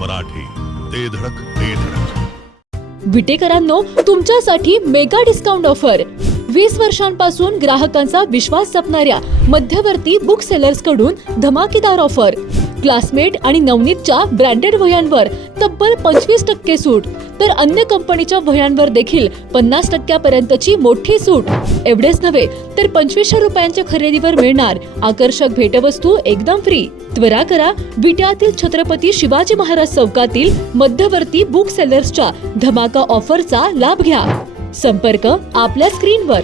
मराठी, ते धडक ते धडक. विटेकरांनो, तुमच्यासाठी मेगा डिस्काउंट ऑफर. 20 वर्षांपासून ग्राहकांचा विश्वास जपणाऱ्या मध्यवर्ती बुक सेलर्स कडून धमाकेदार ऑफर. क्लासमेट आणि नवनीतच्या ब्रँडेड वह्यांवर तब्बल 25% सूट, तर अन्य कंपनीच्या वह्यांवर देखील 50% पर्यंतची मोठी सूट. एवढेच नव्हे तर 2500 रुपयांच्या खरेदीवर मिळणार आकर्षक भेटवस्तू एकदम फ्री. त्वरा करा, विट्यातील छत्रपती शिवाजी महाराज चौकातील मध्यवर्ती बुक सेलर्सच्या धमाका ऑफरचा लाभ घ्या. संपर्क आपल्या स्क्रीनवर.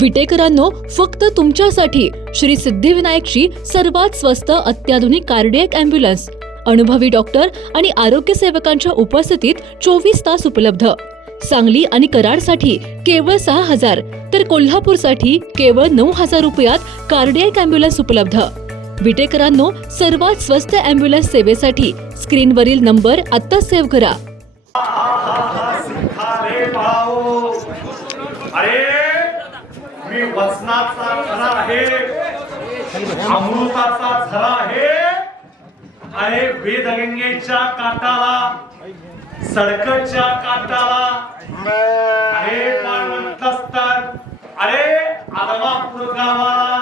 विटेकरांनो, फक्त तुमच्यासाठी श्री सिद्धिविनायकची सर्वात स्वस्त अत्याधुनिक कार्डियक अँब्युलन्स. अनुभवी डॉक्टर आणि आरोग्य सेवकांच्या उपस्थितीत 24 तास उपलब्ध. सांगली आणि कराडसाठी केवळ 6,000 तर कोल्हापूरसाठी केवळ 9,000 रुपयात कार्डियक अँब्युलन्स उपलब्ध. विटेकरांनो, सर्वात स्वस्त अँब्युलन्स सेवेसाठी स्क्रीनवरील नंबर आत्ता सेव्ह करा. मी वचनाचा खरा आहे, अमृताचा झरा आहे. अरे वेदगंगेच्या काटाला, सडकच्या काटाला, अरे पाणवंतस्तर, अरे आदमापूर गावाला,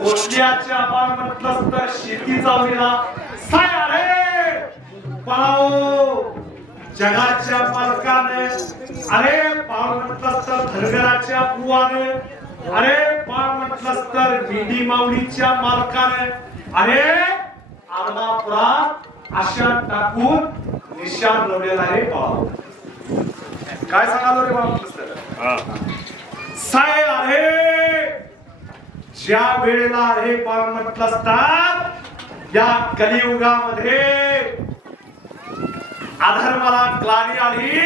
ओटल्याच्या पाणवंतस्तर शेतीचा विरा साय. अरे पाव जगाच्या पालकाने, अरे पाणवंतस्तर धनगराच्या बुवाने, अरे पाणवंतस्तर मेंढी माऊलीच्या मालकाने, अरे आदमापुरात अशा टाकून निशाण लावलेला आहे. पाव काय सांगालो रे पाणवंतस्तर साय. अरे ज्या वेळेला अरे पाणवंतस्तर या कलियुगामध्ये अधर्माला ग्लानी आली,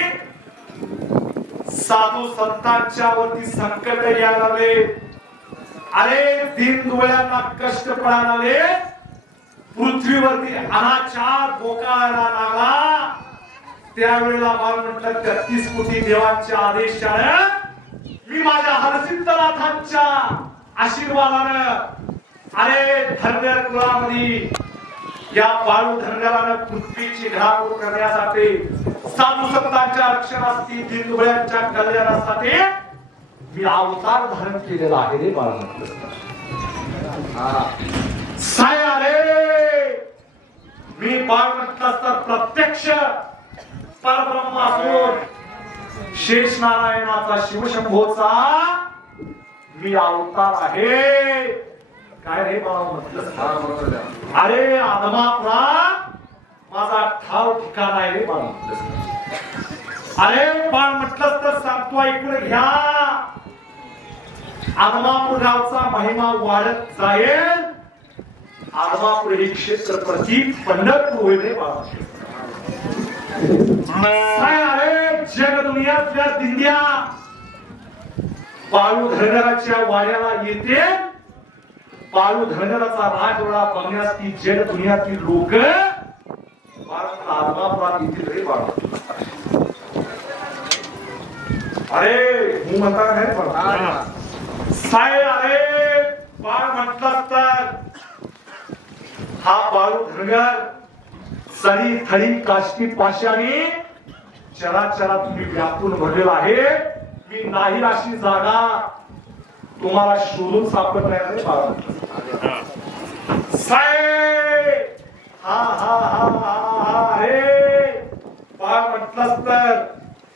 साधू संतांच्या वरती संकट यायला लागले, अरे दीन दुबळ्यांना कष्ट पडायला लागले, पृथ्वीवरती अनाचार बोकायला लागला. त्यावेळेला मला म्हटलं 33 कोटी देवांच्या आदेशाने मी माझ्या हरसिद्धनाथांच्या आशीर्वादाने अरे धनगर कुळामध्ये या बाळू धनगरानं पृथ्वीची घडामोड करण्यासाठी, साधू संतांच्या रक्षणासाठी, दीनदुबळ्यांच्या कल्याणासाठी मी अवतार धारण केलेला आहे रे बाळू. साय अरे मी बाळ म्हटलं तर प्रत्यक्ष परब्रह्म असून शेष नारायणाचा शिवशंभोचा मी अवतार आहे. काय रे बाळा म्हटलं, अरे आदमापुरात माझा ठाव ठिकाण आहे रे बाळ. अरे बाळ म्हटलं तर सांगतो, ऐकून घ्या. आदमापूर गावचा महिमा वाढत जाईल. आदमापूर हे क्षेत्र प्रति पंढरपूर होईल रे बाळ. अरे जग दुनियातल्या दिंड्या बाळू धनगराच्या वाड्याला येते. बाळू धनगराचा राजवाडा बघण्यासाठी जग दुनियातील लोक आदमापुरात येतील रे बाळ. अरे मी म्हणता नाही साय. अरे बाळ म्हटलं तर हा बाळू धनगर सरी थडी काष्टी पाशाने चराचरात तुम्ही व्यापून भरलेला आहे. मी नाही अशी जागा तुम्हाला शोधून सापडत नाही रे बाळ. साय हा हा हा हा हे बाळ म्हटलंच तर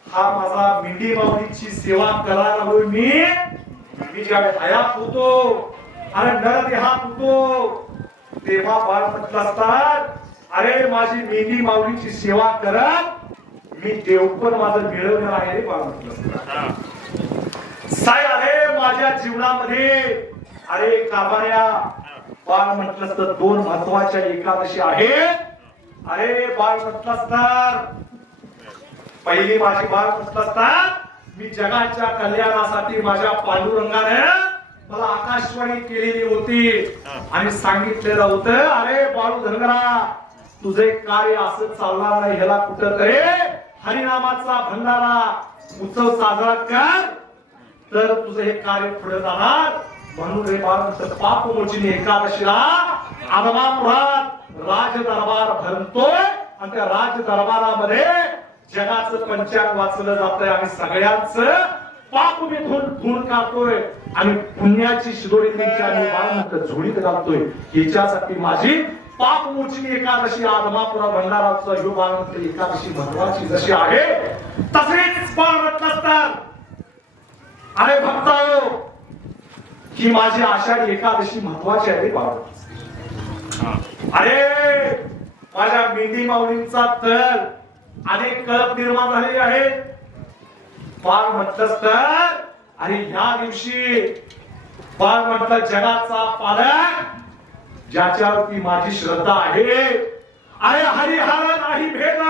हा माझा मेंढी माऊलीची सेवा करायला होईल. मी ज्यावेळी हयात होतो आणि नरदेहात होतो तेव्हा बाळ म्हटलं असतात, अरे माझी मेंढी माऊलीची सेवा करत मी देवपण माझं मिळवणार आहे रे बाळ म्हटलं असतात. साय अरे माझ्या जीवनामध्ये अरे कारभार्या बाळ म्हटलं तर 2 महत्वाच्या एकादशी आहेत. अरे बाळ म्हटलं असतात, पहिली माझी बाळ म्हटलं असतात, मी जगाच्या कल्याणासाठी माझ्या पांडुरंगाने मला आकाशवाणी केलेली होती आणि सांगितलेलं होतं, अरे बाळू धनगरा तुझे कार्य असं चालणार नाही. ह्याला कुठं तरी हरिनामाचा भंडारा उत्सव साजरा कर. तर तुझं हे कार्य पुढे जाणार. म्हणून रे बाळ पाप मोचनी एकादशीला आदमापुरात राज दरबार भरतोय आणि त्या राज दरबारामध्ये जगाचं पंचांग वाचलं जातंय आणि सगळ्यांचं पाप मी धुवून काढतोय आणि पुण्याची शिदोरी त्यांच्या झोळीत घालतोय. याच्यासाठी माझी पाप मोचनी एकादशी आदमापुरा भंडाराचा ह्यो बाळमंत्र एकादशी महत्वाची जशी आहे तसेच बाळ म्हटलं असतात. अरे भक्ताओ, ही माझी आषाढी एकादशी महत्वाची आहे बाळ. अरे माझ्या मेंढी माऊलींचा तर अनेक कळप निर्माण झालेले आहेत. बाळ म्हटलंच तर अरे ह्या दिवशी बाळ म्हटलं जगाचा पालक ज्याच्यावरती माझी श्रद्धा आहे. अरे हरिहर नाही भेद,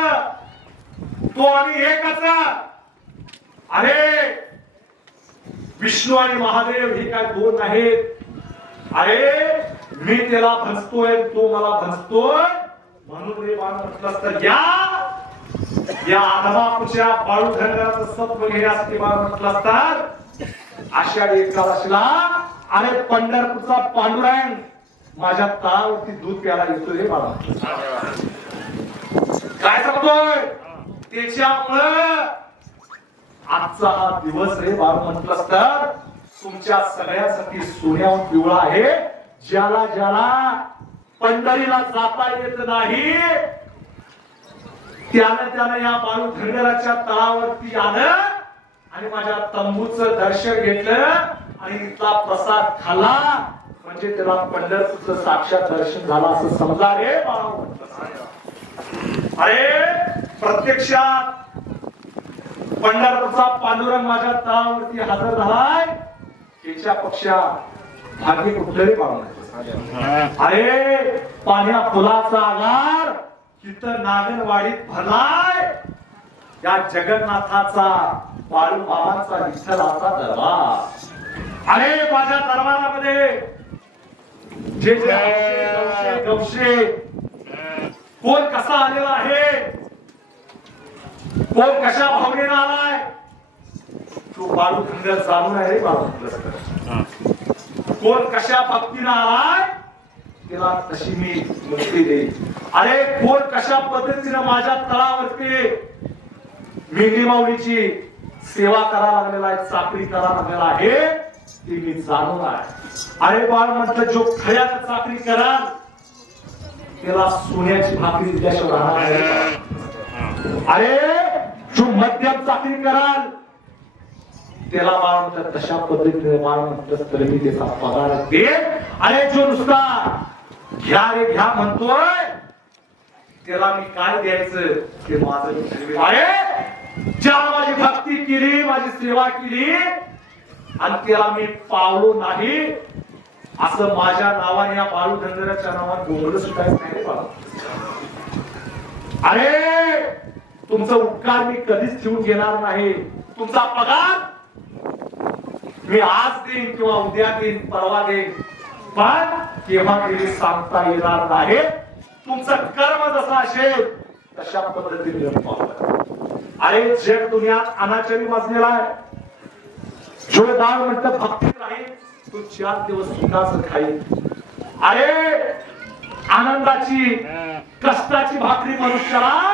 तो आणि एकच. अरे विष्णू आणि महादेव हे काय दोन नाहीत. अरे मी त्याला भजतोय, तो मला भजतोय. म्हणून रे बाळ म्हटलं तर या आदमापूरच्या बाळू धनगराचं सत्व घेण्यासाठी बाळ म्हटलं असतात. आषाढी एकादशीला अरे पंढरपूरचा पांडुरंग माझ्या तळावरती दूध प्यायला येतोय रे बाळा. काय सांगतोय त्याच्यामुळं आजचा हा दिवस रे बाळ म्हटलं असतात तुमच्या सगळ्यासाठी सोन्याहून पिवळा आहे. ज्याला ज्याला पंढरीला जाता येत नाही त्यानं या बाळू धनगराच्या तळावरती आलं आणि माझ्या तंबूचं दर्शन घेतलं आणि इथला प्रसाद खाल्ला म्हणजे त्याला पंढरपूरचं साक्षात दर्शन झालं असं समजा रे बाळू. अरे प्रत्यक्षात पंढरपूरचा पांडुरंग माझ्या तळावरती हजर झालाय. त्याच्या पक्षा भाग्य कुठलं रे बाळू. अरे पाण्या फुलाचा आगार तिथं नागनवाडीत भरलाय. या जगन्नाथाचा बाळू बाबांचा विठ्ठलाचा दरबार. अरे माझ्या दरबारामध्ये जे गवशे कोण कसा आलेला आहे, कोण कशा भावनेनं आलाय तो बाळू धनगर जाणून आहे. बाळू कोण कशा भक्तीनं आलाय त्याला तशी मी मुक्ती देईन. अरे कोण कशा पद्धतीनं माझ्या तळावरती मेंढी माऊलीची सेवा करा लागलेला आहे, चाकरी करा लागलेला आहे ती मी जाणून आहे. अरे बाळ म्हटलं जो खऱ्यात चाकरी कराल त्याला सोन्याची भाकरी दिल्याशिवाय राहणार नाही. अरे जो मध्यम चाकरी कराल त्याला बाळ म्हणतात तशा पद्धतीने बाळ म्हणतात तरी मी त्याचा पगार दे. अरे जो नुसता घ्या रे घ्या म्हणतोय त्याला मी काय द्यायचं ते माझं. अरे ज्या माझी भक्ती केली, माझी सेवा केली आणि त्याला मी पावलो नाही असं माझ्या नावाने या बाळू धनगराच्या नावाने बोललं सुटायचं नाही बाळा. अरे तुमचा उपकार मी कधीच ठेवून घेणार नाही. तुमचा पगार मी आज देईन किंवा उद्या देईन, परवा देईन, पण केव्हा केली सांगता येणार नाही. तुमचं कर्म जसं असेल तशा पद्धतीने. अरे जग दुनियात अनाचारी माजलेला आहे. जो दाळ म्हणतं भक्तीत राहील तो 4 दिवस सुखाचं खाईल. अरे आनंदाची कष्टाची भाकरी मनुष्याला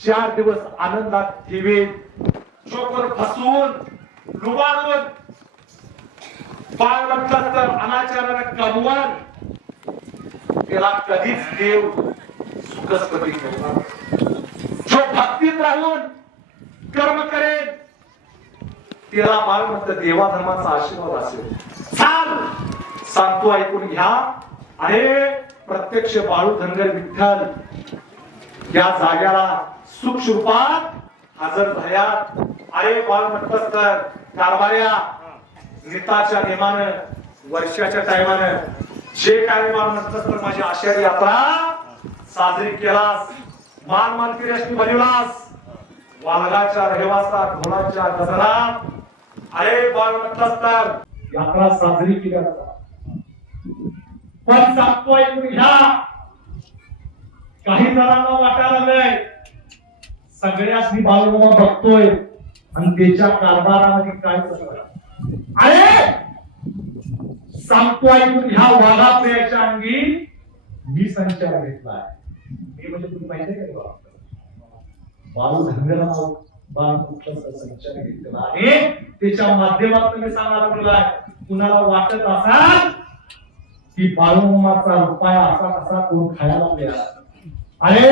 4 दिवस आनंदात ठेवेल. जो कोण फसवून लुबाडून बाळ म्हणतात तर अनाचारानं कमवून त्याला कधीच देव सुखस्पती करणार. जो भक्तीत राहून कर्म करेल त्याला बाळ म्हणतात देवा धर्माचा आशीर्वाद असेल. चाल सांगतो ऐकून घ्या. अरे प्रत्यक्ष बाळू धनगर विठ्ठल या जाग्याला सूक्ष्म रूपात हजर झाल्यात. अरे बाळ म्हटलं तर कारभार्या निताच्या नेमानं वर्षाच्या टायमानं जे काय बाळ म्हटलं तर माझी आषाढी यात्रा साजरी केलास, मान मानकरी बनवलास, वालगाच्या रहिवासा ढोलाच्या गजरात. अरे बाळ म्हटलं तर यात्रा साजरी केली. पण सांगतो ऐकून घ्या. काही जणांना वाटायला लागलंय सगळ्याच बाळूमामा बघतोय आणि त्याच्या कारभारामध्ये काय चाललंय. अरे सांगतो ऐकून ह्या वाघाप्रियाच्या अंगी मी संचार घेतलाय. मी म्हणजे तुम्ही माहिती आहे का बाळू धनगराला संचार घेतलेला आहे. त्याच्या माध्यमातून मी सांगायला लागलोय, कुणाला वाटत असाल की बाळूमामाचा रुपया असा कसा कोण खायला लागला, अरे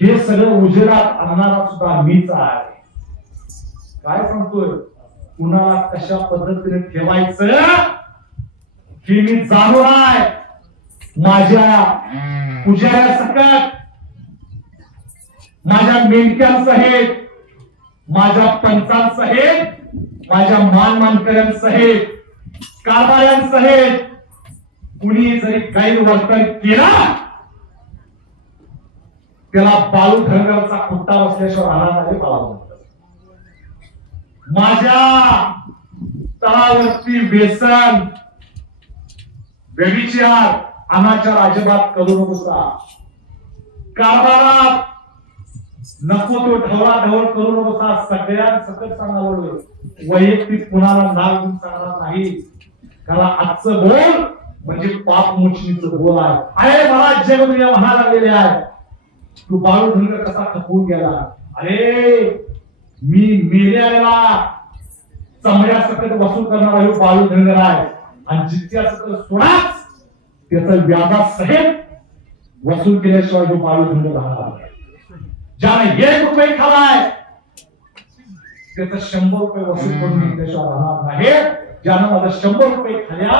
हे सगळं उजेडात आणणारा सुद्धा मीच आहे. काय सांगतोय, कुणाला कशा पद्धतीने ठेवायचं हे मी जाणून आहे. माझ्या पुजाऱ्या सकट, माझ्या मेंढक्यांसहित, माझ्या पंचांसहित, माझ्या मानकऱ्यांसहित, कारभाऱ्यांसहित कुणी जरी गैरवर्तन केला त्याला बाळू धनगरचा खुट्टा बसल्याशिवाय राहणार नाही. माझ्या तळावरती व्यसन, व्यभिचार, अनाचार अजिबात करू नकोसा. कारभारात नको तो ढवळाढवळ करू नकोसा. सगळ्यात सकट सांगायला वैयक्तिक कुणाला नाव घेऊन सांगणार नाही. कारण आजचं बोल म्हणजे पाप मोचणीचं बोल आहे. अरे मला जगदुनिया म्हणायला लागलेले आहे, तू बाळू धनगर कसा खपवून गेला. अरे मी मेल्याला चमड्या सकट वसूल करणारा हे बाळू धनगर आहे. आणि जितक्या सकट सोडाच त्याचा व्याजासहित वसूल केल्याशिवाय जो बाळू धनगर राहणार. ज्याने 1 रुपये खालाय त्याचा 100 रुपये वसूल करून घेतल्याशिवाय राहणार नाही. ज्यानं माझा 100 रुपये खाल्या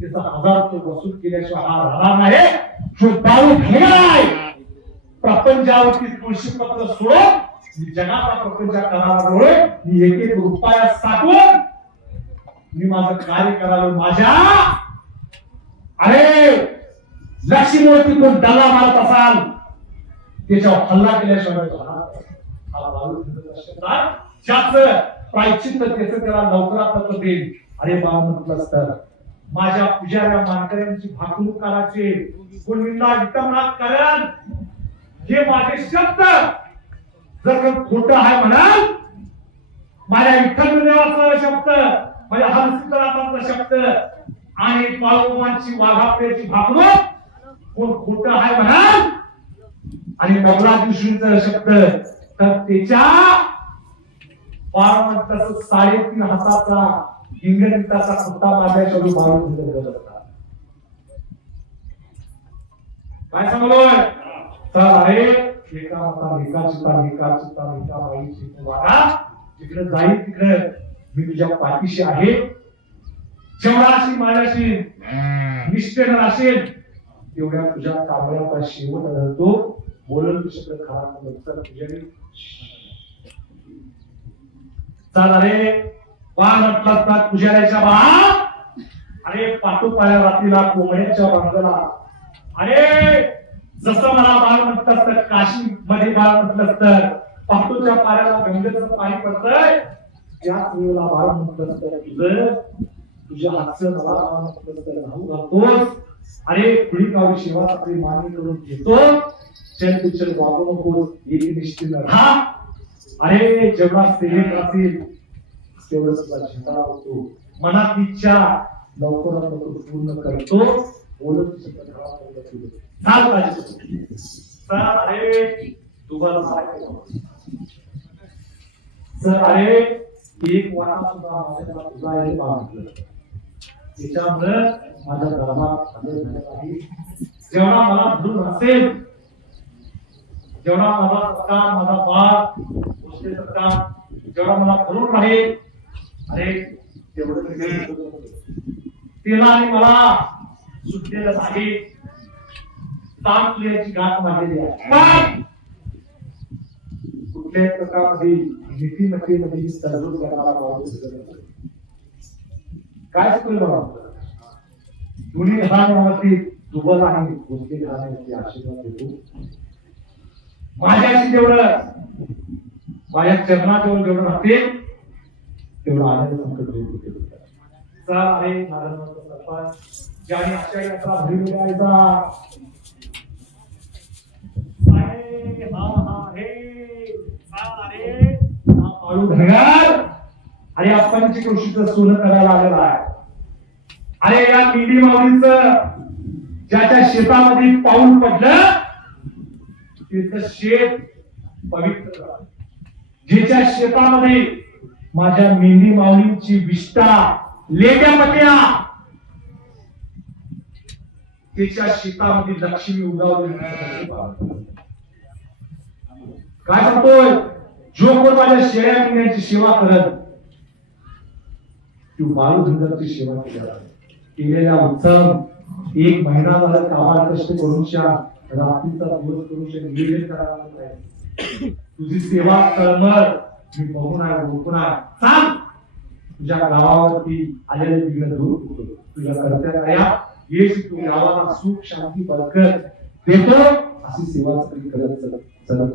त्याचा 1000 रुपये वसूल केल्याशिवाय हा राहणार नाही. जो बाळू धनगर आहे, प्रपंचावरती तुळशी पत्र सोडून मी जगाचा प्रपंच करायला, मी 1-1 रुपया साठवून मी माझं कार्य करावं. माझ्या अरे लक्ष्मीवरती कोण डल्ला मारत असाल त्याच्यावर हल्ला केल्याशिवाय ज्याचं प्रायश्चित्त त्याचं त्याला लवकरात देईल. अरे बाबा म्हटलं तर माझ्या पुजाऱ्या मानकऱ्यांची भाकणूक करायची, कोणींना विटंबना करेल, हे माझे शब्द जर खोटं आहे म्हणाल, माझ्या विठ्ठल देवाचा शब्द, माझ्या हरसिद्धनाथाचा शब्द आणि बाळूमामांची वाघाप्रियाची भाकणूक कोण खोटं आहे म्हणाल आणि बबला दिवशींचा शब्द, तर त्याच्या 3.5 हाताचा हिंगणिताचा खुट्टा माझ्याकडून बाळू धनगर असतात. काय सांगलोय तर अरे एका हाता एका बाईची वागा तिकडे जाईल, तिकडे मी तुझ्या पाठीशी आहे. जेवढाशी माझ्याशी निष्ठेनं असेल तेवढ्या तुझ्या कावळ्याचा शेवट धरतो. बोलून तू शब्द खराब चल तुझ्या चल. अरे वाटतात पुजाऱ्याच्या बा, अरे पाठोपाया रात्रीला कोंबड्याच्या बांगला, अरे जसं मला बाळ म्हटलं असतं, काशी मध्ये बाळ म्हटलं असतं, पाठोच्या पायाला गंगेचं पाणी पडतंय, त्याच वेळेला बाळ म्हटलं असतं तुझं तुझ्या हातचं मला बाळ म्हटलं असतं राहू घालतोस. अरे खुळी कावी शेवा आपली मागणी करून घेतो, चल तुझं वागू नकोस, एक निष्ठेनं राहा. अरे जेवढा सेवेक असेल तेवढं तुझा झेंडा होतो. मनात इच्छा लवकरात लवकर पूर्ण करतो. बोलत अरे तुम्हाला सर अरे एक वाटा सुद्धा माझ्या तुझा आहे बांधलं, त्याच्यामुळे माझ्या धर्मात नाही. जेवढा मला धरून असेल, जेवढा माझा सत्ता, माझा बाप गोष्टी सत्ता जेवढा मला धरून राहील, अरे तेवढं तिला आणि मला सुटलेलं नाही. ताण तुझ्याची गाठ मारलेली आहे. कुठल्याही प्रकारमध्ये नीतिमत्तेमध्ये तरतूद करायला पाहिजे. काय चुकलं बघा, दोन्ही घराण्यावरती दुबल आणि गोष्टी घराण्यावरती आशीर्वाद देतो. माझ्याशी जेवढं माझ्या चरणाजवळ जेवढं राहते तेवढं आनंद संकट देतो. आहे ज्याने अशा यात्रा भरली जायचा. बाळू धनगर आणि आपण कृषीचं सोनं करायला आलेलं आहे. अरे या मिडी माऊलीचं ज्याच्या शेतामध्ये पाऊल पडलं त्याचं शेत पवित्र झालं. ज्याच्या शेतामध्ये माझ्या मेंढी माऊलींची विष्ठा लेट्या पट्या त्याच्या शेतामध्ये लक्ष्मी उगावली. काय सांगतोय, जो कोण माझ्या शेळ्या मेंढ्यांची सेवा करत ती बाळूभिंगाची सेवा केलेल्या उत्सव एक महिना झाला कामाला कष्ट करून रात्रीचा दिवस करून नियोजन करायला पाहिजे. तुझी सेवा करणार मी बघून आहे बघून आहे. सांग तुझ्या गावावरती आलेले विघ्न दूर होतो. तुझ्या कर्त्या येश तू गावाला सुख शांती बरकत देतो अशी सेवा करत चलत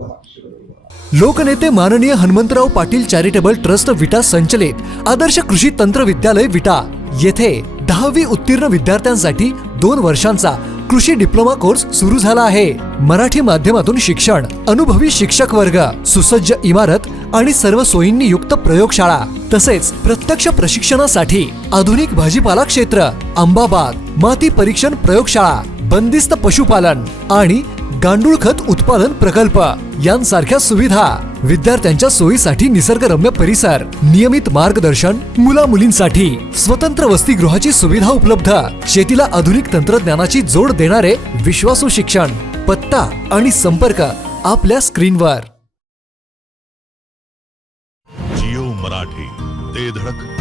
लोकनेते माननीय हनुमंतराव पाटील चॅरिटेबल ट्रस्ट विटा संचलित आदर्श कृषी तंत्र विद्यालय विटा येथे 10वी उत्तीर्ण विद्यार्थ्यांसाठी 2 वर्षांचा कृषी डिप्लोमा कोर्स सुरू झाला आहे. मराठी माध्यमातून शिक्षण, अनुभवी शिक्षक वर्ग, सुसज्ज इमारत आणि सर्व सोयींनी युक्त प्रयोगशाळा तसेच प्रत्यक्ष प्रशिक्षणासाठी आधुनिक भाजीपाला क्षेत्र, आंबाबाग, माती परीक्षण प्रयोगशाळा, बंदिस्त पशुपालन आणि गांडूळ खत उत्पादन प्रकल्प यांसारख्या सुविधा, विद्यार्थ्यांच्या सोयीसाठी निसर्गरम्य परिसर, नियमित मार्गदर्शन, मुला मुलींसाठी स्वतंत्र वसतिगृहाची सुविधा उपलब्ध, शेतीला आधुनिक तंत्रज्ञानाची जोड देणारे विश्वासू शिक्षण. पत्ता आणि संपर्क आपल्या स्क्रीनवर. जिओ मराठी ते धडक